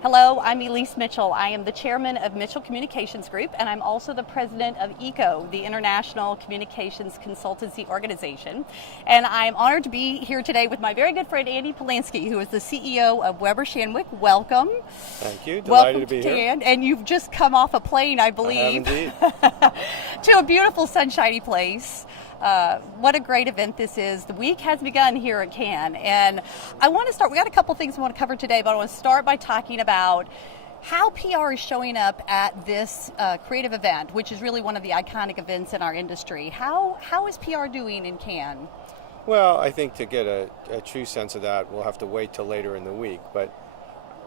Hello, I'm Elise Mitchell. I am the chairman of Mitchell Communications Group, and I'm also the president of ECO, the International Communications Consultancy Organization. And I'm honored to be here today with my very good friend Andy Polanski, who is the CEO of Weber Shandwick. Welcome. Thank you. Delighted Welcome to be here. And you've just come off a plane, I believe, I have indeed. to a beautiful sunshiny place. What a great event this is. The week has begun here at Cannes, and I want to start, we got a couple things we want to cover today, but I want to start by talking about how PR is showing up at this creative event, which is really one of the iconic events in our industry. How is PR doing in Cannes? Well, I think to get a true sense of that, we'll have to wait till later in the week, but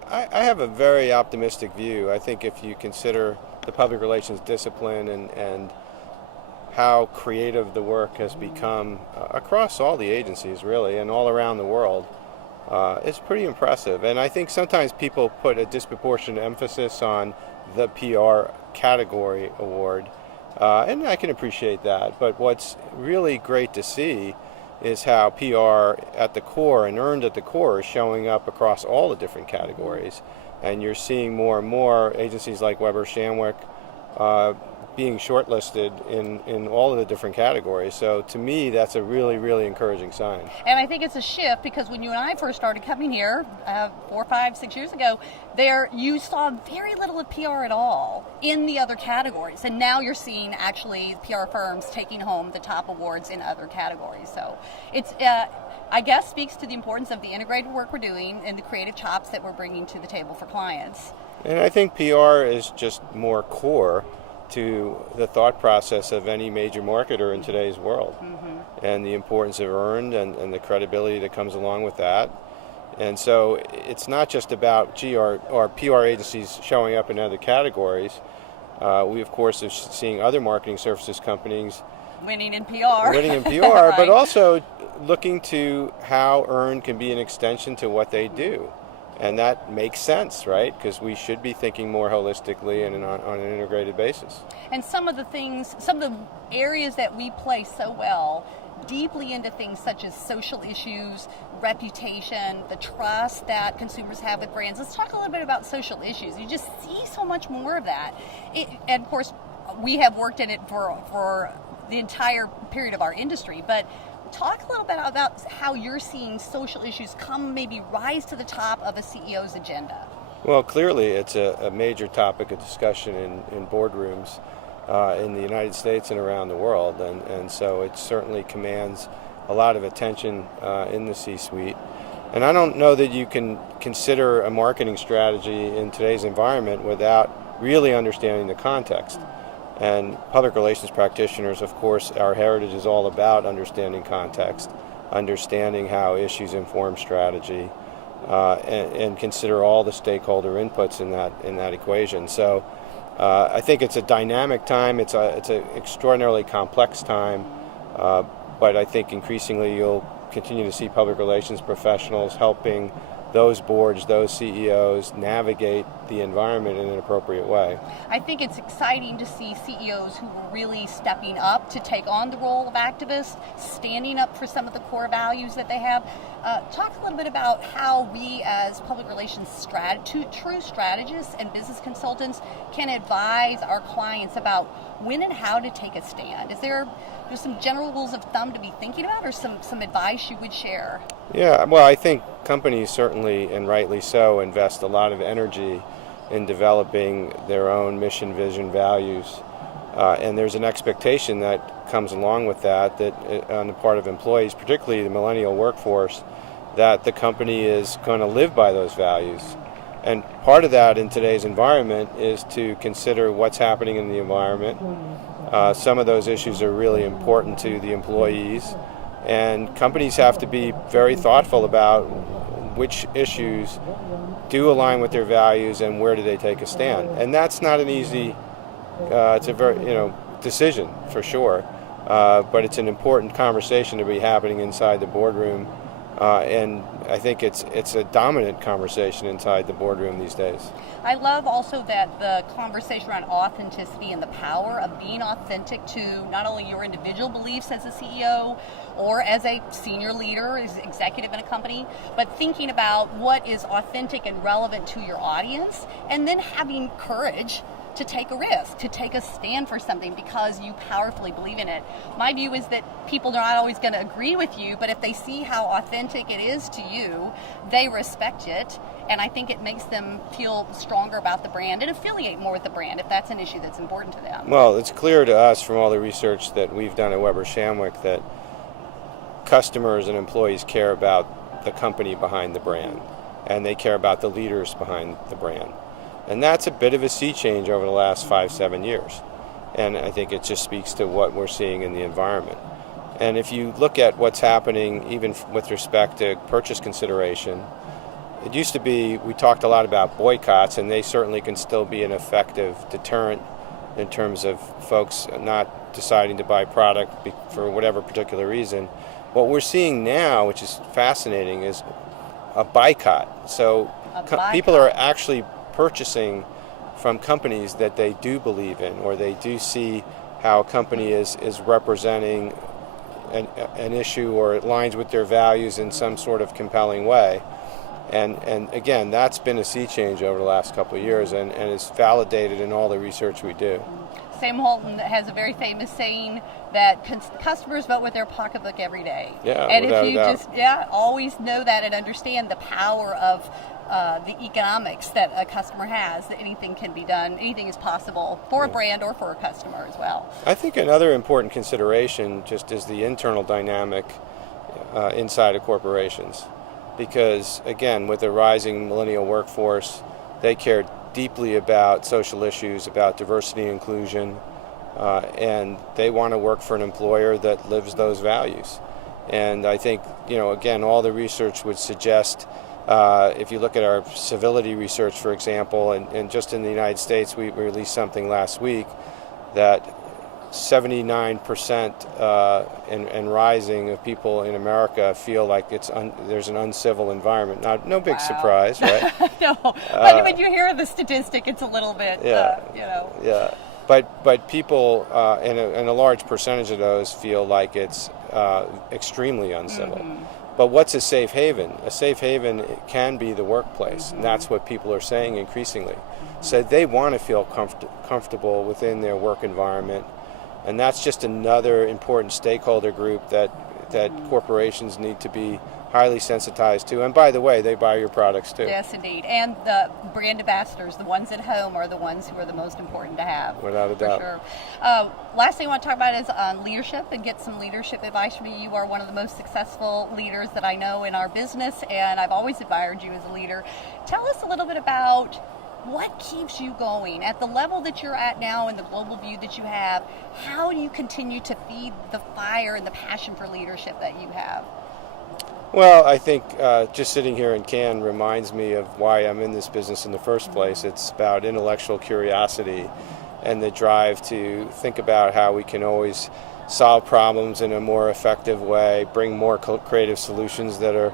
I have a very optimistic view. I think if you consider the public relations discipline and how creative the work has become across all the agencies, really, and all around the world, it's pretty impressive. And I think sometimes people put a disproportionate emphasis on the PR category award, and I can appreciate that. But what's really great to see is how PR at the core and earned at the core is showing up across all the different categories. And you're seeing more and more agencies like Weber Shandwick being shortlisted in all of the different categories. So to me, that's a really, really encouraging sign. And I think it's a shift because when you and I first started coming here 4, 5, 6 years ago, you saw very little of PR at all in the other categories. And now you're seeing actually PR firms taking home the top awards in other categories. So it's, I guess, speaks to the importance of the integrated work we're doing and the creative chops that we're bringing to the table for clients. And I think PR is just more core to the thought process of any major marketer in today's world, and the importance of earned and the credibility that comes along with that. And so it's not just about, our PR agencies showing up in other categories. We, of course, are seeing other marketing services companies winning in PR, right. But also looking to how earned can be an extension to what they do. And that makes sense, right? Because we should be thinking more holistically and on an integrated basis. And some of the areas that we play so well, deeply into things such as social issues, reputation, the trust that consumers have with brands. Let's talk a little bit about social issues. You just see so much more of that. And of course, we have worked in it for the entire period of our industry, but talk a little bit about how you're seeing social issues maybe rise to the top of a CEO's agenda. Well, clearly it's a major topic of discussion in boardrooms in the United States and around the world, and so it certainly commands a lot of attention in the C-suite. And I don't know that you can consider a marketing strategy in today's environment without really understanding the context. And public relations practitioners, of course, our heritage is all about understanding context, understanding how issues inform strategy, and consider all the stakeholder inputs in that equation. So I think it's a dynamic time. It's an extraordinarily complex time, but I think increasingly you'll continue to see public relations professionals helping those boards, those CEOs navigate the environment in an appropriate way. I think it's exciting to see CEOs who are really stepping up to take on the role of activists, standing up for some of the core values that they have. Talk a little bit about how we as public relations true strategists and business consultants can advise our clients about when and how to take a stand. Is there some general rules of thumb to be thinking about, or some advice you would share? Yeah, well, I think companies certainly, and rightly so, invest a lot of energy in developing their own mission, vision, values. And there's an expectation that comes along with that on the part of employees, particularly the millennial workforce, that the company is going to live by those values. And part of that in today's environment is to consider what's happening in the environment. Some of those issues are really important to the employees, and companies have to be very thoughtful about which issues do align with their values and where do they take a stand. And that's not an easy, it's a very, decision for sure, but it's an important conversation to be happening inside the boardroom, and I think it's a dominant conversation inside the boardroom these days. I love also that the conversation around authenticity and the power of being authentic to not only your individual beliefs as a CEO or as a senior leader, as executive in a company, but thinking about what is authentic and relevant to your audience, and then having courage to take a risk, to take a stand for something because you powerfully believe in it. My view is that people are not always going to agree with you, but if they see how authentic it is to you, they respect it, and I think it makes them feel stronger about the brand and affiliate more with the brand if that's an issue that's important to them. Well, it's clear to us from all the research that we've done at Weber Shandwick that customers and employees care about the company behind the brand, and they care about the leaders behind the brand. And that's a bit of a sea change over the last 5-7 years. And I think it just speaks to what we're seeing in the environment. And if you look at what's happening, even with respect to purchase consideration, it used to be, we talked a lot about boycotts, and they certainly can still be an effective deterrent in terms of folks not deciding to buy product for whatever particular reason. What we're seeing now, which is fascinating, is a boycott. So people are actually purchasing from companies that they do believe in, or they do see how a company is representing an issue or it aligns with their values in some sort of compelling way. And again, that's been a sea change over the last couple of years, and it's validated in all the research we do. Sam Holton has a very famous saying that customers vote with their pocketbook every day. Yeah, and if you doubt. just always know that and understand the power of the economics that a customer has, that anything can be done, anything is possible for a brand or for a customer as well. I think another important consideration just is the internal dynamic inside of corporations. Because, again, with the rising millennial workforce, they care deeply about social issues, about diversity and inclusion, and they want to work for an employer that lives those values. And I think, again, all the research would suggest, if you look at our civility research, for example, and just in the United States, we released something last week that 79% and rising of people in America feel like there's an uncivil environment. Now, no big surprise, right? No, but when you hear the statistic, it's a little bit, Yeah, but people, and a large percentage of those feel like it's extremely uncivil. Mm-hmm. But what's a safe haven? A safe haven can be the workplace, mm-hmm. and that's what people are saying increasingly. Mm-hmm. So they want to feel comfortable within their work environment. And that's just another important stakeholder group that corporations need to be highly sensitized to. And by the way, they buy your products too. Yes, indeed. And the brand ambassadors, the ones at home, are the ones who are the most important to have. Without a doubt. For sure. Last thing I want to talk about is leadership and get some leadership advice from you. You are one of the most successful leaders that I know in our business, and I've always admired you as a leader. Tell us a little bit about what keeps you going at the level that you're at now and the global view that you have. How do you continue to feed the fire and the passion for leadership that you have? Well, I think just sitting here in Cannes reminds me of why I'm in this business in the first place. It's about intellectual curiosity and the drive to think about how we can always solve problems in a more effective way, bring more creative solutions that are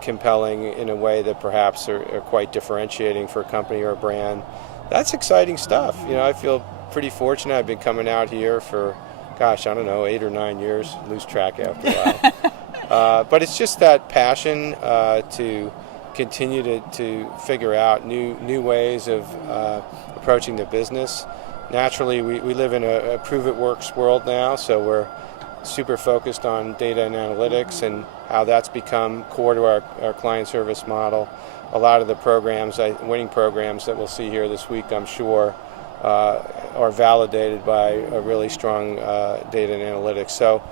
compelling in a way that perhaps are quite differentiating for a company or a brand. That's exciting stuff. I feel pretty fortunate. I've been coming out here for, 8 or 9 years, lose track after a while. But it's just that passion to continue to figure out new ways of approaching the business. Naturally, we live in a prove-it-works world now, so we're super focused on data and analytics and how that's become core to our client service model. A lot of the winning programs that we'll see here this week, I'm sure, are validated by a really strong data and analytics. So,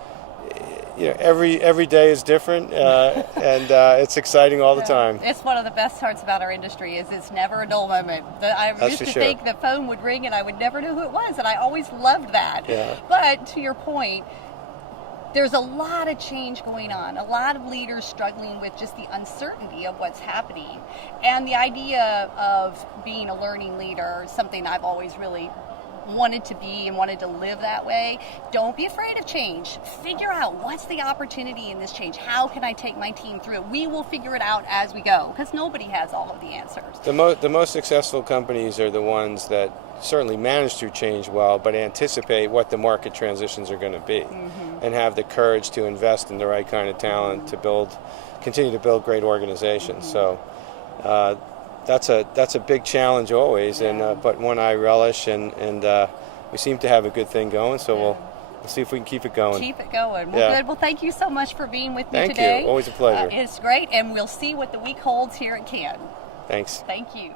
every day is different, and it's exciting all the time. It's one of the best parts about our industry is it's never a dull moment. I used to think the phone would ring and I would never know who it was, and I always loved that. Yeah. But to your point, there's a lot of change going on, a lot of leaders struggling with just the uncertainty of what's happening. And the idea of being a learning leader is something I've always really wanted to be and wanted to live that way. Don't be afraid of change. Figure out what's the opportunity in this change. How can I take my team through it? We will figure it out as we go, because nobody has all of the answers. The most successful companies are the ones that certainly manage through change well, but anticipate what the market transitions are going to be, and have the courage to invest in the right kind of talent to continue to build great organizations. So that's a big challenge always, but one I relish, and we seem to have a good thing going. So we'll see if we can keep it going. Keep it going. Well, good. Well, thank you so much for being with me today. Thank you. Always a pleasure. It's great, and we'll see what the week holds here at Cannes. Thanks. Thank you.